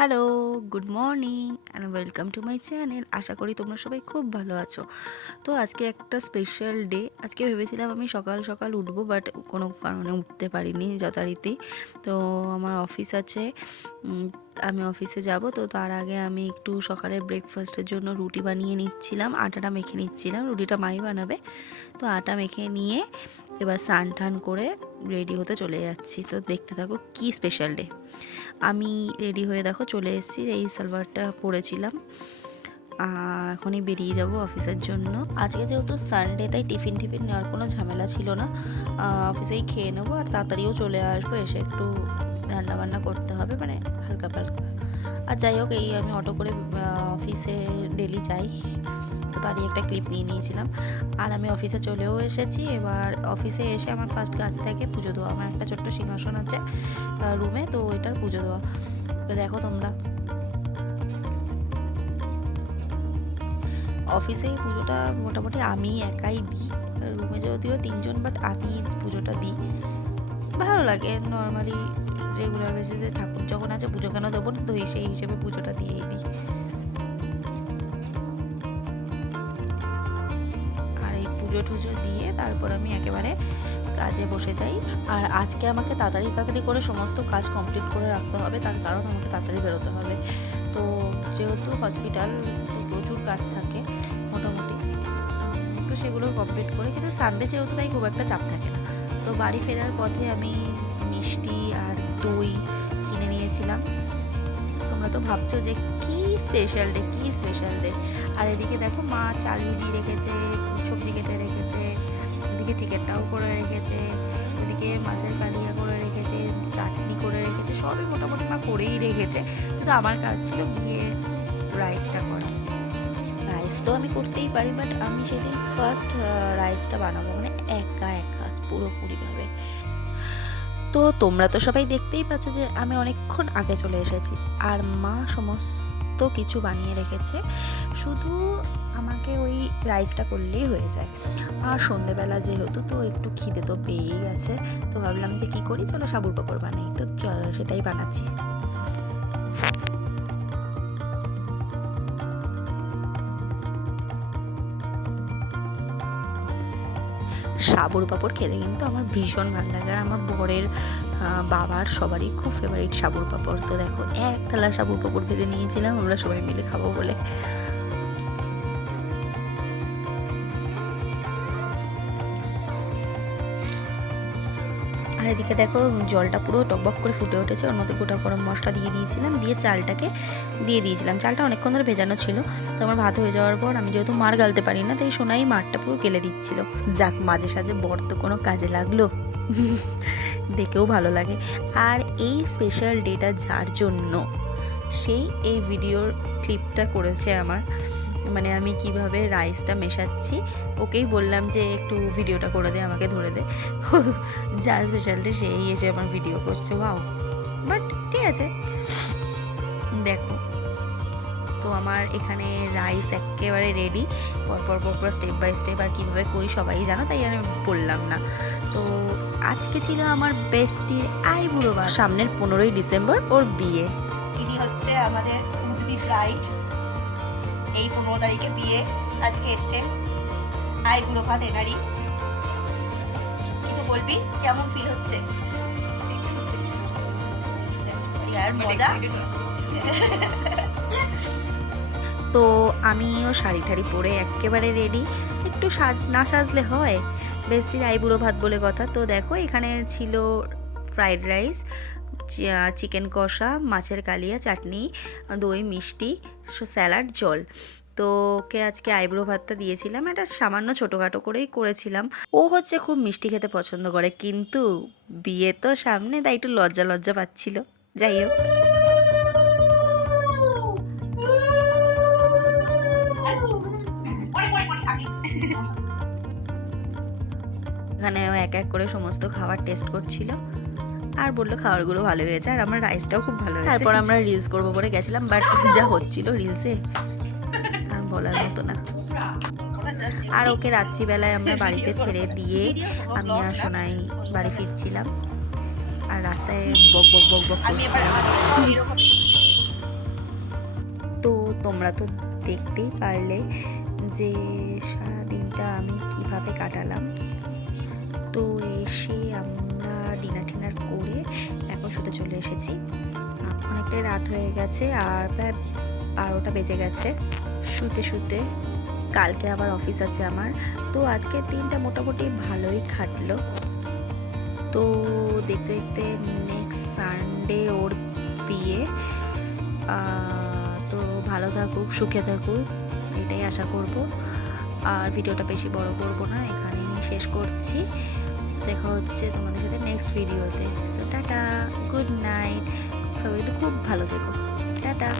Hello, good morning and welcome to my channel. আশা করি তোমরা সবাই খুব ভালো আছো। তো আজকে একটা স্পেশাল ডে। আজকে ভেবেছিলাম আমি সকাল সকাল উঠবো, বাট কোনো কারণে উঠতে পারিনি যথারীতি। তো আমার অফিস আছে, আমি অফিসে যাব। তো তার আগে আমি একটু সকালের ব্রেকফাস্টের জন্য রুটি বানিয়ে নিচ্ছিলাম, আটাটা মেখে নিচ্ছিলাম। রুটিটা মাই বানাবে। তো আটা মেখে নিয়ে এবার স্নান টান করে রেডি হতে চলে যাচ্ছি। তো দেখতে থাকো কি স্পেশাল ডে। আমি রেডি হয়ে দেখো চলে এসেছি, এই সালোয়ারটা পরেছিলাম। এখনই বেরিয়ে যাব অফিসের জন্য। আজকে যেহেতু সানডে, তাই টিফিন নেওয়ার কোনো ঝামেলা ছিল না। অফিসেই খেয়ে নেবো আর তাড়াতাড়িও চলে আসবো। এসে একটু রান্নাবান্না করতে হবে, মানে হালকা পালকা। আর যাই হোক, এই আমি অটো করে অফিসে ডেলি যাই, তো তারই একটা ক্লিপ নিয়ে নিয়েছিলাম। আর আমি অফিসে চলেও এসেছি। এবার অফিসে এসে আমার ফার্স্ট কাজ থেকে পুজো দেওয়া। আমার একটা ছোট্ট সিংহাসন আছে রুমে, তো ওইটার পুজো দেওয়া। তো দেখো তোমরা, অফিসে এই পুজোটা মোটামুটি আমি একাই দিই। রুমে যদিও তিনজন, বাট আমি পুজোটা দিই। ভালো লাগে। নর্মালি রেগুলার বেসিসে ঠাকুর যখন আছে পুজো কেন দেবো না, তো সেই হিসেবে পুজোটা দিয়েই দিই। আর এই পুজো টুজো দিয়ে তারপর আমি একেবারে কাজে বসে যাই। আর আজকে আমাকে তাড়াতাড়ি করে সমস্ত কাজ কমপ্লিট করে রাখতে হবে, তার কারণ আমাকে তাড়াতাড়ি বেরোতে হবে। তো যেহেতু হসপিটাল, তো প্রচুর কাজ থাকে মোটামুটি, তো সেগুলো কমপ্লিট করে, কিন্তু সানডে যেহেতু তাই খুব একটা চাপ থাকে না। তো বাড়ি ফেরার পথে আমি মিষ্টি আর দই কিনে নিয়েছিলাম। তোমরা তো ভাবছো যে কি স্পেশাল ডে। আর এদিকে দেখো, মা চাল ভিজিয়ে রেখেছে, সবজি কেটে রেখেছে, ওদিকে চিকেনটাও করে রেখেছে, ওদিকে মাছের কালিয়া করে রেখেছে, চাটনি করে রেখেছে, সবই মোটামুটি মা করেই রেখেছে। কিন্তু আমার কাজ ছিল গিয়ে রাইসটা করা। রাইস তো আমি করতেই পারি, বাট আমি সেদিন ফার্স্ট রাইসটা বানাবো, মানে একা পুরোপুরিভাবে। তো তোমরা তো সবাই দেখতেই পাচ্ছ যে আমি অনেকক্ষণ আগে চলে এসেছি, আর মা সমস্ত কিছু বানিয়ে রেখেছে। শুধু আমাকে ওই রাইসটা করলেই হয়ে যায়। আর সন্ধেবেলা যেহেতু, তো একটু খিদে তো পেয়েই গেছে। তো ভাবলাম যে কি করি, চলো সাবুর পাঁপড় বানাই। তো চলো সেটাই বানাচ্ছি। সাবুর পাঁপড় খেতে কিন্তু আমার ভীষণ ভালো লাগে, আর আমার বরের বাবার সবারই খুব ফেভারিট সাবুর পাঁপড়। তো দেখো, এক থালা সাবুর পাঁপড় ভেজে নিয়েছিলাম আমরা সবাই মিলে খাবো বলে। আর এদিকে দেখো, জলটা পুরো টকবক করে ফুটে উঠেছে। ওর মধ্যে গোটা গরম মশলা দিয়ে দিয়েছিলাম, দিয়ে চালটাকে দিয়ে দিয়েছিলাম। চালটা অনেকক্ষণ ধরে ভেজানো ছিল। তো আমার ভাত হয়ে যাওয়ার পর, আমি যেহেতু মার গালতে পারি না, তাই সোনাই মারটা পুরো গেলে দিচ্ছিল। যাক, মাঝে সাঝে বর তো কোনো কাজে লাগলো, দেখেও ভালো লাগে। আর এই স্পেশাল ডেটা যার জন্য, সেই এই ভিডিওর ক্লিপটা করেছে আমার, মানে আমি কিভাবে রাইসটা মেশাচ্ছি। ওকেই বললাম যে একটু ভিডিওটা করে দে, আমাকে ধরে দে। যার স্পেশালিটি সেই এসে আমার ভিডিও করছে। ওয়াও, বাট ঠিক আছে। দেখো, তো আমার এখানে রাইস একেবারে রেডি। পরপর স্টেপ বাই স্টেপ, আর কীভাবে করি সবাই জানো, তাই আমি বললাম না। তো আজকে ছিল আমার বেস্টির আইবুড়ো ভাত। সামনের 15ই ডিসেম্বর ওর বিয়ে। ইনি হচ্ছে আমাদের উডবি ব্রাইড। এই 15 তারিখে বিয়ে। আজকে এসছেন আইবুড়ো ভাত এনারই। কিছু বলবি, কেমন ফিল হচ্ছে? আর মজা। তো আমিও শাড়ি টাড়ি পরে একেবারে রেডি। একটু না সাজলে হয়, বেস্টির আইবুড়ো ভাত বলে কথা। তো দেখো, এখানে ছিল ফ্রাইড রাইস, চিকেন কষা, মাছের কালিয়া, চাটনি, দই, মিষ্টি, স্যালাড, জল। তো ওকে আজকে আইবুড়ো ভাতটা দিয়েছিলাম, এটা সামান্য ছোটোখাটো করেই করেছিলাম। ও হচ্ছে খুব মিষ্টি খেতে পছন্দ করে, কিন্তু বিয়ে তো সামনে, তাই একটু লজ্জা পাচ্ছিল। যাই হোক, এখানে ও এক এক করে সমস্ত খাবার টেস্ট করছিল, আর বললো খাবারগুলো ভালো হয়েছে, আর আমার রাইসটাও খুব ভালো হয়েছে। তারপর আমরা রিলস করবো বলে গেছিলাম, বাট যা হচ্ছিল রিলসে আর বলার মতো না। আর ওকে রাত্রিবেলায় আমরা বাড়িতে ছেড়ে দিয়ে আমি আর সোনাই বাড়ি ফিরছিলাম, আর রাস্তায় বক বক করছিলাম। তোমরা তো দেখতেই পারলে যে সারা দিনটা আমি কিভাবে কাটালাম। তো এসে আমরা ডিনার করে এখন শুতে চলে এসেছি। অনেকটাই রাত হয়ে গেছে আর প্রায় 12টা বেজে গেছে শুতে। কালকে আবার অফিস আছে আমার। তো আজকের দিনটা মোটামুটি ভালোই কাটলো। তো দেখতে দেখতে নেক্সট সানডে ওর বিয়ে। তো ভালো থাকুক, সুখে থাকুক, এটাই আশা করব। আর ভিডিওটা বেশি বড় করব না, এখানেই শেষ করছি। দেখা হচ্ছে তোমাদের সাথে নেক্সট ভিডিওতে। সো টাটা, গুড নাইট, সবাই তো খুব ভালো থেকো, টাটা।